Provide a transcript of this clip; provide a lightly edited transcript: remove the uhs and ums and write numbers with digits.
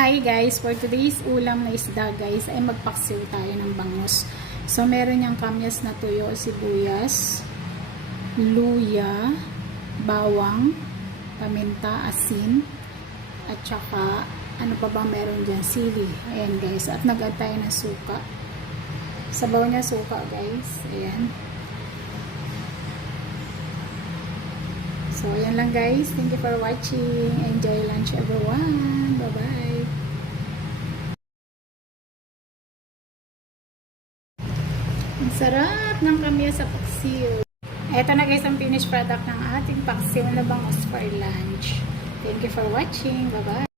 Hi guys, for today's ulam na isda guys ay magpaksiw tayo ng bangus. So meron niyang kamyas na tuyo, sibuyas, luya, bawang, paminta, asin, at saka ano pa ba meron dyan, sili. Ayan guys, at nag-add tayo ng suka. Sabaw niya suka guys, ayan. So ayan lang guys, thank you for watching. Enjoy lunch everyone. Bye bye. Ang sarap ng kamya sa paksiw. Ito na guys ang finished product ng ating paksiw na bangus for lunch. Thank you for watching. Bye-bye.